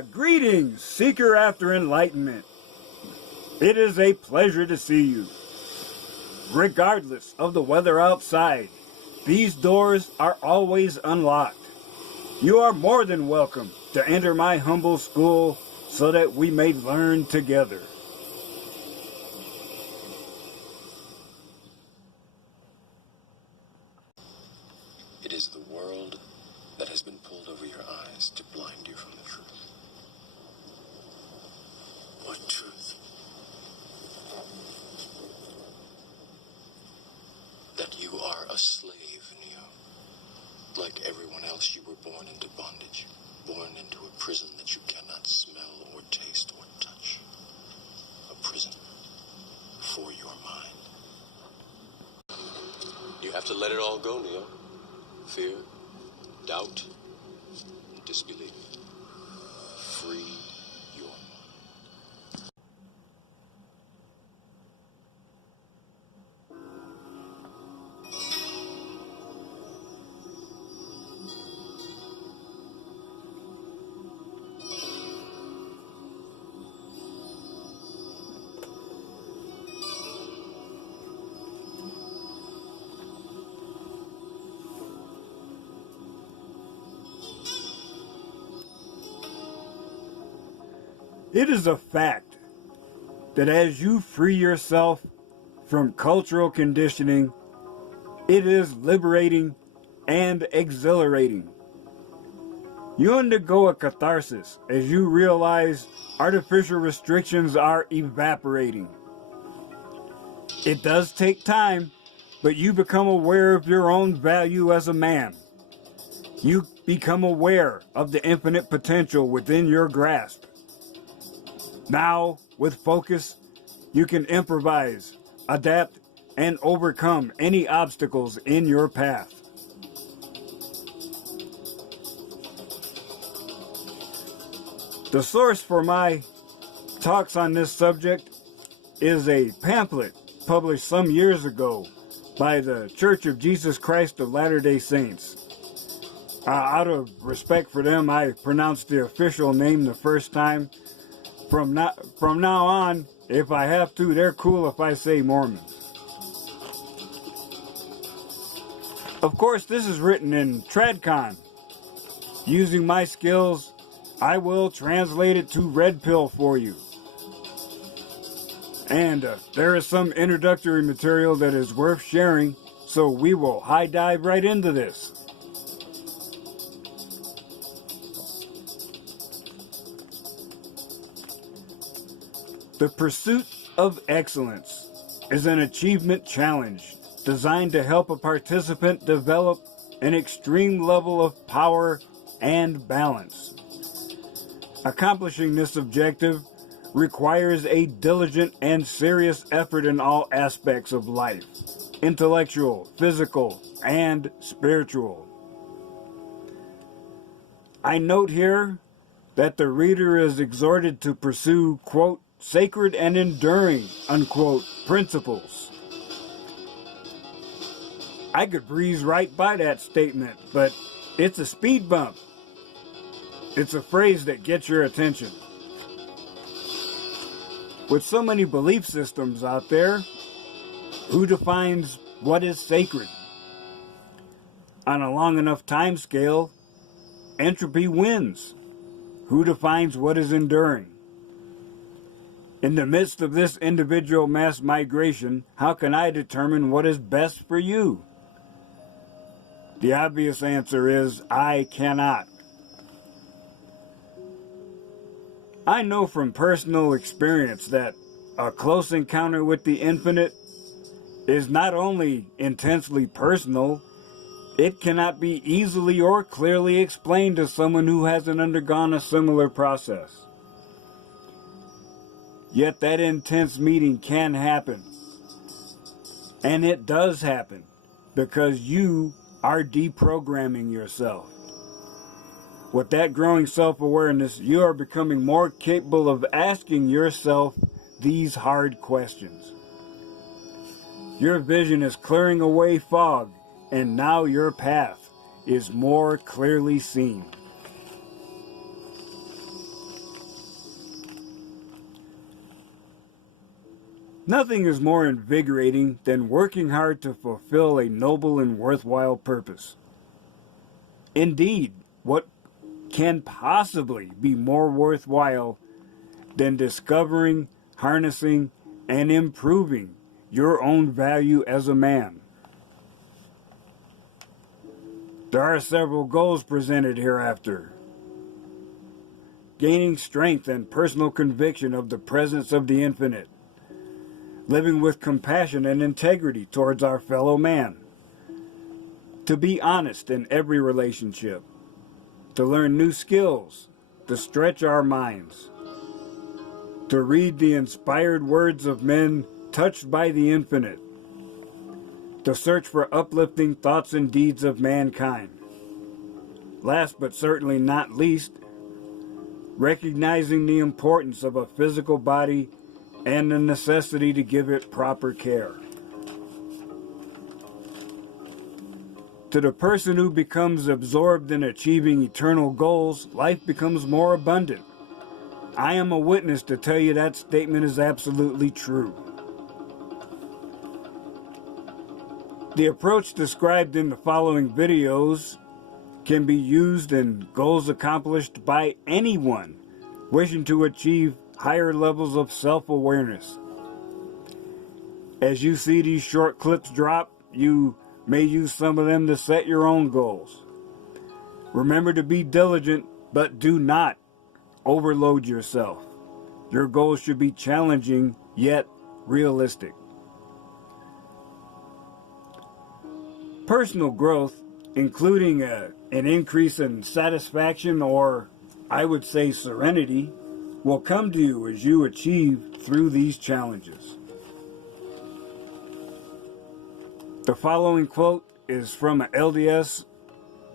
Greetings, seeker after enlightenment. It is a pleasure to see you. Regardless of the weather outside, these doors are always unlocked. You are more than welcome to enter my humble school so that we may learn together. It is the world that has been pulled over your eyes to blind you from the truth. What truth? That you are a slave, Neo. Like everyone else, you were born into bondage, born into a prison that you cannot smell or taste or touch. A prison for your mind. You have to let it all go, Neo. Fear, doubt, disbelief. Free your mind. It is a fact that as you free yourself from cultural conditioning, it is liberating and exhilarating. You undergo a catharsis as you realize artificial restrictions are evaporating. It does take time, but you become aware of your own value as a man. You become aware of the infinite potential within your grasp. Now, with focus, you can improvise, adapt, and overcome any obstacles in your path. The source for my talks on this subject is a pamphlet published some years ago by the Church of Jesus Christ of Latter-day Saints. Out of respect for them, I pronounced the official name the first time. From now on, if I have to, they're cool if I say Mormons. Of course, this is written in Tradcon. Using my skills, I will translate it to Red Pill for you. And there is some introductory material that is worth sharing, so we will high dive right into this. The pursuit of excellence is an achievement challenge designed to help a participant develop an extreme level of power and balance. Accomplishing this objective requires a diligent and serious effort in all aspects of life, intellectual, physical, and spiritual. I note here that the reader is exhorted to pursue, quote, sacred and enduring, unquote, principles. I could breeze right by that statement, but it's a speed bump. It's a phrase that gets your attention. With so many belief systems out there, who defines what is sacred? On a long enough time scale, entropy wins. Who defines what is enduring? In the midst of this individual mass migration, how can I determine what is best for you? The obvious answer is, I cannot. I know from personal experience that a close encounter with the infinite is not only intensely personal, it cannot be easily or clearly explained to someone who hasn't undergone a similar process. Yet that intense meeting can happen. And it does happen because you are deprogramming yourself. With that growing self-awareness, you are becoming more capable of asking yourself these hard questions. Your vision is clearing away fog, and now your path is more clearly seen. Nothing is more invigorating than working hard to fulfill a noble and worthwhile purpose. Indeed, what can possibly be more worthwhile than discovering, harnessing, and improving your own value as a man? There are several goals presented hereafter. Gaining strength and personal conviction of the presence of the infinite. Living with compassion and integrity towards our fellow man. To be honest in every relationship. To learn new skills. To stretch our minds. To read the inspired words of men touched by the infinite. To search for uplifting thoughts and deeds of mankind. Last but certainly not least, recognizing the importance of a physical body and the necessity to give it proper care. To the person who becomes absorbed in achieving eternal goals, life becomes more abundant. I am a witness to tell you that statement is absolutely true. The approach described in the following videos can be used in goals accomplished by anyone wishing to achieve higher levels of self-awareness. As you see these short clips drop, you may use some of them to set your own goals. Remember to be diligent, but do not overload yourself. Your goals should be challenging, yet realistic. Personal growth, including an increase in satisfaction, or I would say serenity, will come to you as you achieve through these challenges. The following quote is from an LDS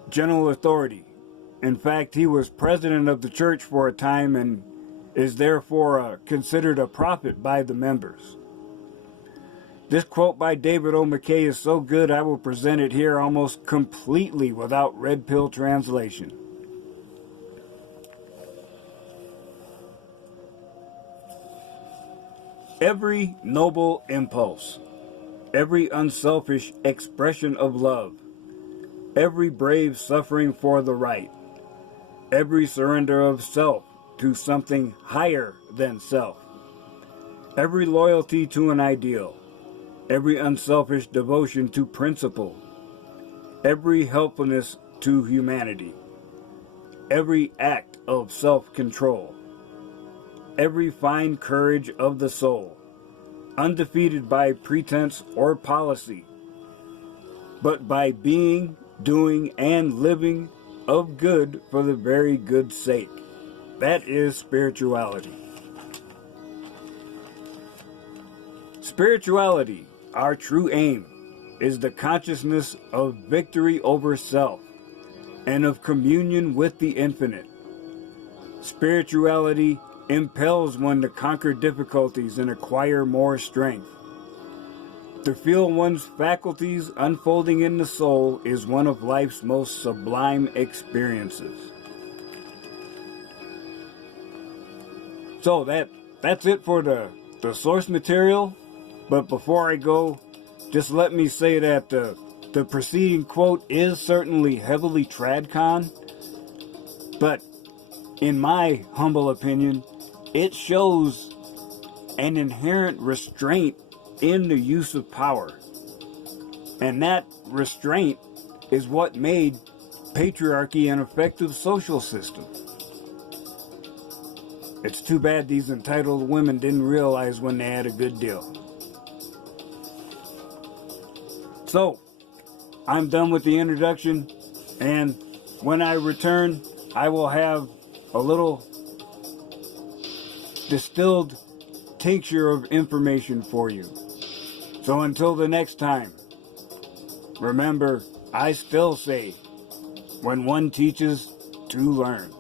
general authority. In fact, he was president of the church for a time and is therefore considered a prophet by the members. This quote by David O. McKay is so good I will present it here almost completely without red pill translation. Every noble impulse, every unselfish expression of love, every brave suffering for the right, every surrender of self to something higher than self, every loyalty to an ideal, every unselfish devotion to principle, every helpfulness to humanity, every act of self-control, every fine courage of the soul, undefeated by pretense or policy, but by being, doing, and living of good for the very good sake. That is spirituality. Spirituality, our true aim, is the consciousness of victory over self and of communion with the infinite. Spirituality impels one to conquer difficulties and acquire more strength. To feel one's faculties unfolding in the soul is one of life's most sublime experiences. So that's it for the source material. But before I go, just let me say that the preceding quote is certainly heavily tradcon, but in my humble opinion, it shows an inherent restraint in the use of power. And that restraint is what made patriarchy an effective social system. It's too bad these entitled women didn't realize when they had a good deal. So, I'm done with the introduction, and when I return, I will have a little distilled tincture of information for you. So until the next time, remember, I still say, when one teaches, to learn.